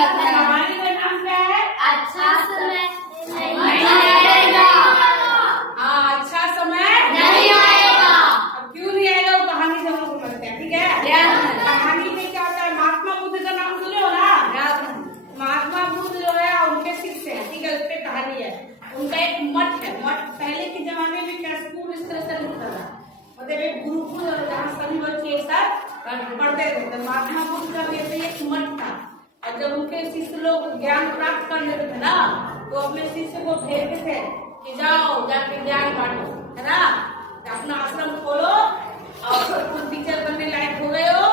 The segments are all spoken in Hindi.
कहानी का नाम क्या है? अच्छा समय नहीं आएगा। हाँ, अच्छा समय नहीं आएगा। अब क्यों नहीं आएगा वो कहानी से हम लोग समझते हैं, ठीक है? कहानी में क्या होता है, महात्मा बुद्ध का नाम सुने हो ना? महात्मा बुद्ध जो है उनके शिष्य हैं, ठीक है? उस पे कहानी है। उनका एक मठ है। मठ पहले के जमाने में क्या स्कूल इस तरह से नहीं होता था, मतलब एक गुरुकुल जहाँ सभी बच्चे एक साथ पढ़ते थे। तो महात्मा बुद्ध का वैसे एक मठ था, और जब उनके शिष्य लोग ज्ञान प्राप्त कर लेते थे ना, तो अपने शिष्य को भेजते थे कि जाओ जाके ज्ञान बांटो, है ना? अपना आश्रम खोलो और तुम टीचर बनने लायक हो गए हो,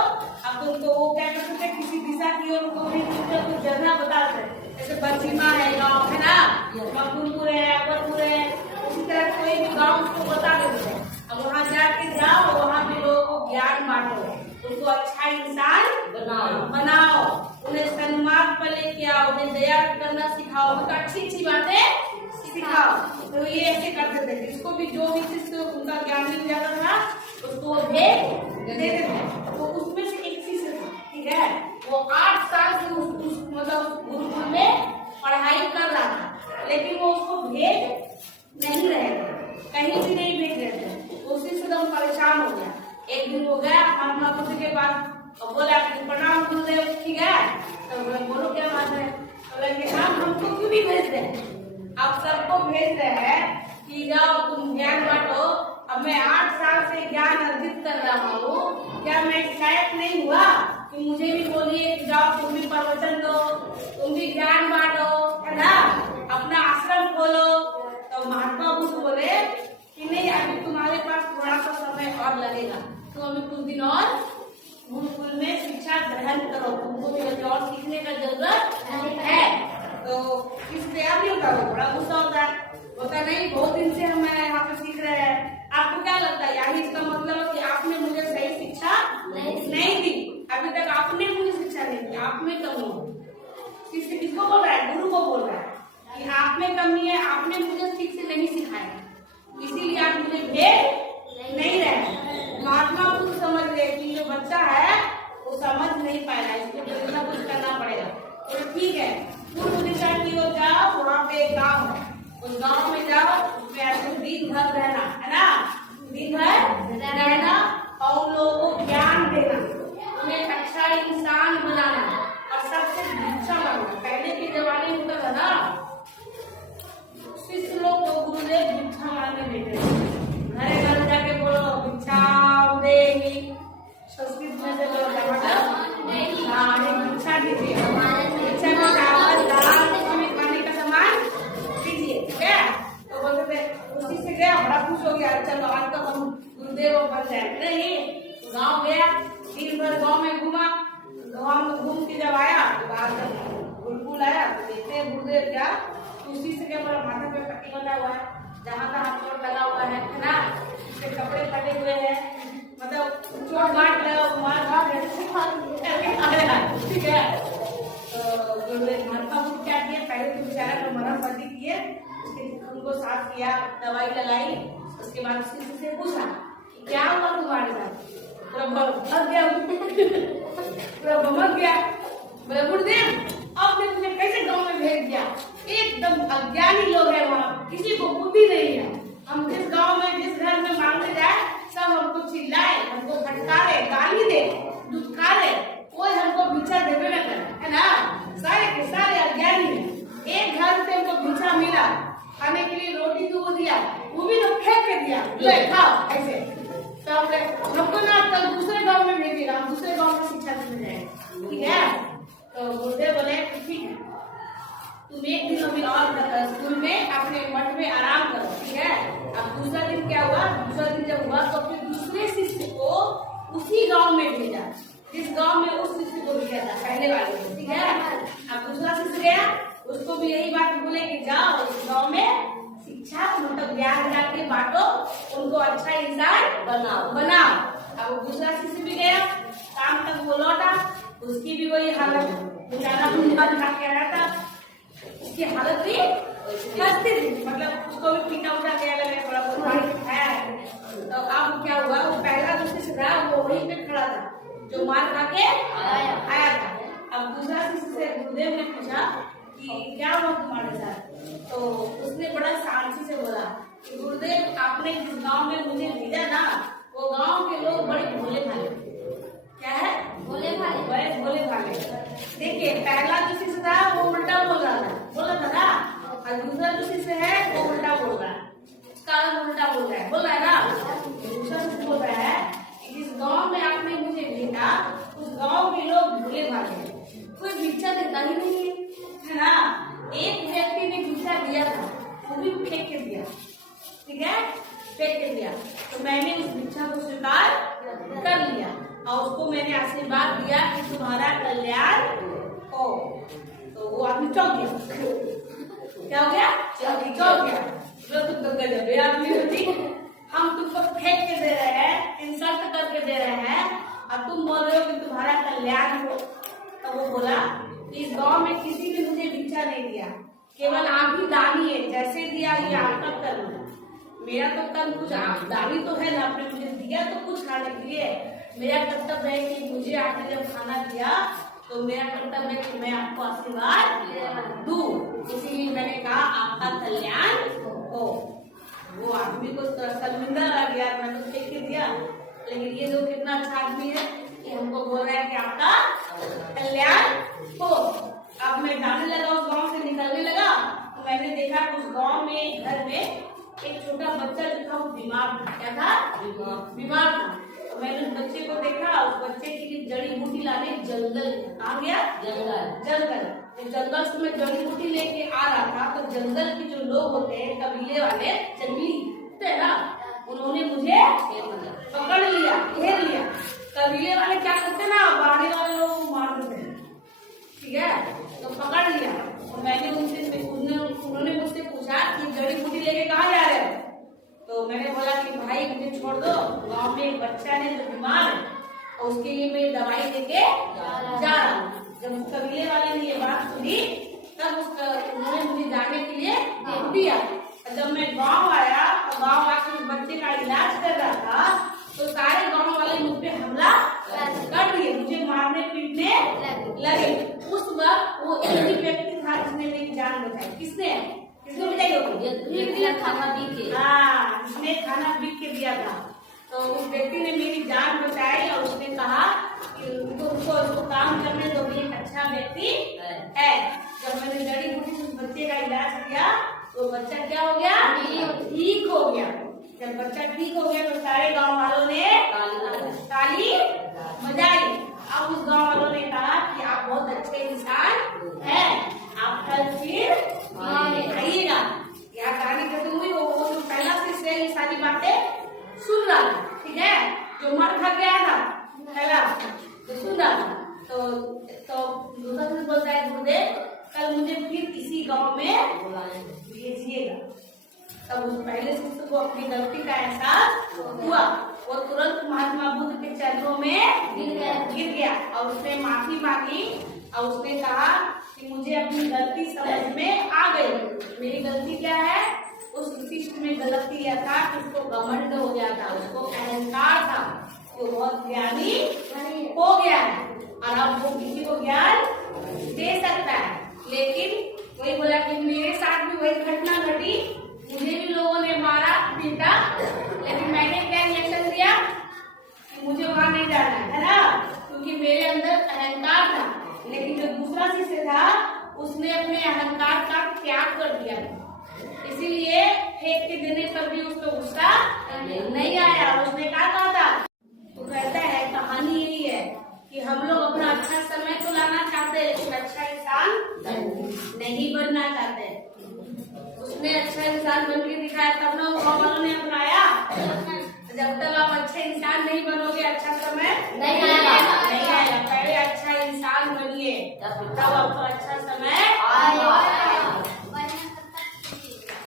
अब तुमको वो क्या करते थे, किसी दिशा की ओर को भी कुछ जगह बताते, जैसे बचीमा है गाँव, है ना? मखदूमपुर है, अकबरपुर है, उसी तरह कोई भी गाँव को बता देते थे। अब वहाँ जाके जाओ, वहाँ भी लोगों को ज्ञान बांटो, उनको अच्छा इंसान बनाओ, उन्हें सन्मार्ग पर लेके आओ, उन्हें दया करना सिखाओ, उनको अच्छी अच्छी बातें सिखाओ। तो ये ऐसे करते थे। जिसको भी जो भी शिष्य उनका ज्ञान मिल जाता था उसको भेज देते थे। तो उसमें से एक शिष्य था, ठीक है? वो 8 साल से मतलब गुरुकुल में पढ़ाई कर रहा था, लेकिन वो उसको भेज नहीं रहे थे, कहीं भी नहीं भेज रहे थे। उसी से एकदम परेशान हो गया। एक दिन हो गया महात्मा बुद्ध के पास और बोला कि प्रणाम गुरुदेव, ठीक है? तो बोलो क्या बात है? बोला कि हमको क्यों भी भेज रहे, आप सबको भेज रहे हैं कि जाओ तुम ज्ञान बांटो। अब मैं 8 साल से ज्ञान अर्जित कर रहा हूँ, क्या मैं शायद नहीं हुआ कि मुझे भी बोलिए कि जाओ तुम भी प्रवचन दो, तुम भी ज्ञान बांटो, है ना? अपना आश्रम खोलो। तो महात्मा बुद्ध बोले कि नहीं, अभी तुम्हारे पास थोड़ा सा समय और लगेगा, तो अभी कुछ दिन और गुरुकुल में शिक्षा ग्रहण करो, तुमको भी और सीखने का जरूरत है। तो इसलिए अभी होता है, बड़ा गुस्सा होता है, होता नहीं, बहुत दिन से हम यहाँ पे सीख रहे हैं, आपको क्या लगता है? यानी इसका मतलब है कि आपने मुझे सही शिक्षा नहीं दी, अभी तक आपने मुझे शिक्षा नहीं दी, आप में कमी है। किसको बोल रहा है? गुरु को बोल रहा है कि आप में कमी है, आपने मुझे ठीक से नहीं सिखाया, इसीलिए आप मुझे भेज नहीं रहे। महात्मा बुद्ध समझ गए कि जो बच्चा है वो समझ नहीं पाएगा, इसको कुछ ना कुछ करना पड़ेगा। तो ठीक है, पूर्व दिशा की ओर जाओ, वहाँ पे एक गाँव है, उस गाँव में जाओ, उसमें ऐसे दिन भर रहना, है ना? दिन भर रहना और उन लोगों को ज्ञान देना, उन्हें अच्छा इंसान बनाना, और सबसे भिक्षा मांगना। पहले के जमाने में होता था ना, शिष्य लोग को गुरुदेव भिक्षा मांगने देते थे, घरे घर जाके बोलो भिक्षा देगी, संस्कृत में से बोलो भिक्षा दीजिए, भिक्षा में चावल दाल में खाने का सामान दीजिए, ठीक है? तो बोलते थे, उसी से गया, बड़ा खुश हो गया, चलो आज तो हम गुरुदेव बन जाए। नहीं, गाँव गया, दिन भर गाँव में घूमा, गाँव में घूम के जब आया तो बाद गुरुकुल आया तो देखते हैं गुरुदेव क्या उसी से क्या बोला, माथा पे पट्टी बंधा हुआ है, जहाँ तहाँ चोट लगा हुआ है ना? उसके कपड़े फटे हुए हैं, मतलब चोट गांठ लगा, मार घाट है, ठीक है? तो गुरुदेव महात्मा बुद्ध क्या किए, पहले तो बेचारा को मरहम पट्टी किए, उनको साफ किया, दवाई लगाई, उसके बाद किसी से पूछा क्या हुआ तुम्हारे साथ? पूरा भमक गया, पूरा भमक गया। बोले गुरुदेव आपने मुझे कैसे गाँव में भेज दिया, एकदम अज्ञानी लोग हैं वहाँ, किसी को बुद्धि नहीं है, हम जिस गाँव में जिस घर में मांगने जाए सब हमको चिल्लाए, हमको फटकारे, गाली दे, दुत्कारे, कोई हमको भिक्षा देवे न करे, है ना? सारे के सारे अज्ञानी हैं। एक घर से हमको भिक्षा मिला, खाने के लिए रोटी तो वो दिया, वो भी तो फेंक के दिया, ले खाओ ऐसे। तो हमको ना कल दूसरे गाँव में भेजिएगा, हम दूसरे गाँव में शिक्षा देने जाएंगे, ठीक है? तो गुरुदेव बोले ठीक है, तुम एक दिन अभी और स्कूल में अपने मठ में आराम करो, ठीक है? अब दूसरा दिन क्या हुआ, दूसरा दिन जब हुआ तो फिर दूसरे शिष्य को उसी गांव में भेजा, जिस गांव में उस शिष्य को भेजा था पहले वाले को, ठीक है? अब दूसरा शिष्य गया, उसको भी यही बात बोले कि जाओ उस गाँव में शिक्षा मतलब ज्ञान जाके बांटो, उनको अच्छा इंसान बनाओ। अब दूसरा शिष्य भी गया, शाम तक वो लौटा, उसकी भी वही हालत, बेचारा खा के आया था, उसकी हालत भी हंसती थी, मतलब उसको भी पीटा उठा गया, लगे थोड़ा बहुत खाया है। तो अब क्या हुआ, वो पहला जो शिष्य था वो वहीं पे खड़ा था, जो मार खा के आया था। अब दूसरा शिष्य से गुरुदेव ने पूछा कि क्या हुआ तुम्हारे साथ, तो उसने बड़ा शांति से बोला कि गुरुदेव आपने जिस गांव में मुझे भेजा ना, वो गांव के लोग बड़े भोले भाले। क्या है? भोले भाले। बड़े भोले भाले। देखिए पहला जो शिष्य था वो उल्टा बोल रहा था ना, और दूसरा जो शिष्य है वो उल्टा बोल रहा है, उसका उल्टा बोल रहा है ना। दूसरा शिष्य बोल रहा है कि जिस गांव में आपने मुझे भेजा उस गांव के लोग भोले भाले हैं, कोई भिक्षा देता ही नहीं है ना। एक व्यक्ति ने भिक्षा दिया था, वो भी फेंक के दिया, ठीक है, फेंक के दिया। तो मैंने उस भिक्षा को स्वीकार कर लिया और उसको मैंने आशीर्वाद दिया कि तुम्हारा कल्याण हो। तो वो आदमी चौंक गया। क्या हो गया? चौंक गया। तुम तो गजब आदमी होती, हम तुमको फेंक के दे रहे हैं, इंसल्ट करके दे रहे हैं, और तुम बोल रहे हो कि तुम्हारा कल्याण हो। तो वो बोला इस गांव में किसी ने मुझे भिक्षा नहीं दिया, केवल आप ही दानी है, जैसे दिया ये आपका कर्म है। मेरा तो कर्म कुछ, आप दानी तो है ना, आपने मुझे दिया तो कुछ खाने के लिए, मेरा कर्तव्य है कि मुझे आपने जब खाना दिया तो मेरा कर्तव्य है कि मैं आपको आशीर्वाद दूं, इसीलिए मैंने कहा आपका कल्याण हो। वो आदमी को शर्मिंदा लग गया, मैंने तो फेंक के दिया, लेकिन ये जो कितना अच्छा आदमी है कि हमको बोल रहा है कि आपका कल्याण हो। अब मैं जाने लगा, उस गांव से निकलने लगा, तो मैंने देखा उस गांव में घर में एक छोटा बच्चा जो था वो बीमार था। क्या था? बीमार था। तो मैंने उस बच्चे को देखा, उस बच्चे के लिए जड़ी बूटी लाने जंगल आ गया। जंगल से मैं जड़ी बूटी लेके आ रहा था, तो जंगल के जो लोग होते हैं, कबीले वाले, जंगली होते हैं ना, उन्होंने मुझे पकड़ लिया, घेर लिया। कबीले वाले क्या करते हैं ना, बाहरी वाले लोगों को मार देते हैं, ठीक है। तो पकड़ लिया, तो मैंने उन्होंने मुझसे पूछा कि जड़ी बूटी लेके कहाँ जा रहे हो। तो मैंने बोला कि भाई मुझे छोड़ दो, गांव में एक बच्चा है जो बीमार है, और उसके लिए मैं दवाई लेके जा रहा हूँ। जब उस कबीले वाले ने ये बात सुनी, तब उन्होंने मुझे जाने के लिए दिया। जब मैं गांव आया, तो गांव आकर उस बच्चे का इलाज कर रहा था, तो सारे गांव वाले मुझ पे हमला कर दिए, मुझे मारने पीटने लगे। उस वक्त वो एक ही व्यक्ति था जिसने मेरी जान बचाई। किसने बचाई होगी? खाना पी के। हाँ, जिसने खाना पी के दिया था, तो उस व्यक्ति ने मेरी जान बचाई और उसने कहा कि उसको काम करने दो, भी एक अच्छा व्यक्ति है। जब मैंने जड़ी बूटी से उस बच्चे का इलाज किया, तो बच्चा क्या हो गया? ठीक हो गया। जब बच्चा ठीक हो गया तो सारे गांव वालों ने ताली बजाई। अब उस गांव वालों ने कहा कि आप बहुत अच्छे इंसान हैं, आप कल फिर आइएगा। यहाँ कहानी खत्म हुई। वो जो पहला शिष्य है ये सारी बातें सुन रहा था, ठीक है, जो मर खा गया था पहला, तो सुन रहा था। तो दूसरा शिष्य बोलता है गुरुदेव कल मुझे फिर इसी गांव में भेजिएगा। तब उस पहले शिष्य को अपनी गलती का एहसास हुआ। वो तुरंत महात्मा बुद्ध के चरणों में गिर गया और उसने माफी मांगी और उसने कहा कि मुझे अपनी गलती समझ में आ गई। मेरी गलती क्या है? उस शिष्य में गलती यह था कि उसको घमंड हो गया था, उसको अहंकार था, वो बहुत ज्ञानी हो गया है और अब वो किसी को ज्ञान दे सकता है। लेकिन वही बोला कि मेरे साथ भी वही घटना घटी, मुझे भी लोगों ने मारा पीटा, लेकिन मैंने क्या रिएक्शन दिया कि मुझे वहां नहीं जाना है ना, क्योंकि मेरे अंदर अहंकार था। लेकिन जो दूसरा शिष्य था उसने अपने अहंकार का त्याग कर दिया, इसीलिए फेंक के देने पर भी उसको गुस्सा नहीं आया। उसने क्या कहा था? तो कहता है कहानी यही है कि हम लोग अपना अच्छा समय तो लाना चाहते हैं, लेकिन अच्छा इंसान नहीं बनना चाहते। उसने अच्छा इंसान बन के दिखाया, तब ना गाँव वालों ने अपनाया। जब तक आप अच्छे इंसान नहीं बनोगे, अच्छा समय नहीं आएगा। पहले अच्छा इंसान बनिए, तब आपको अच्छा समय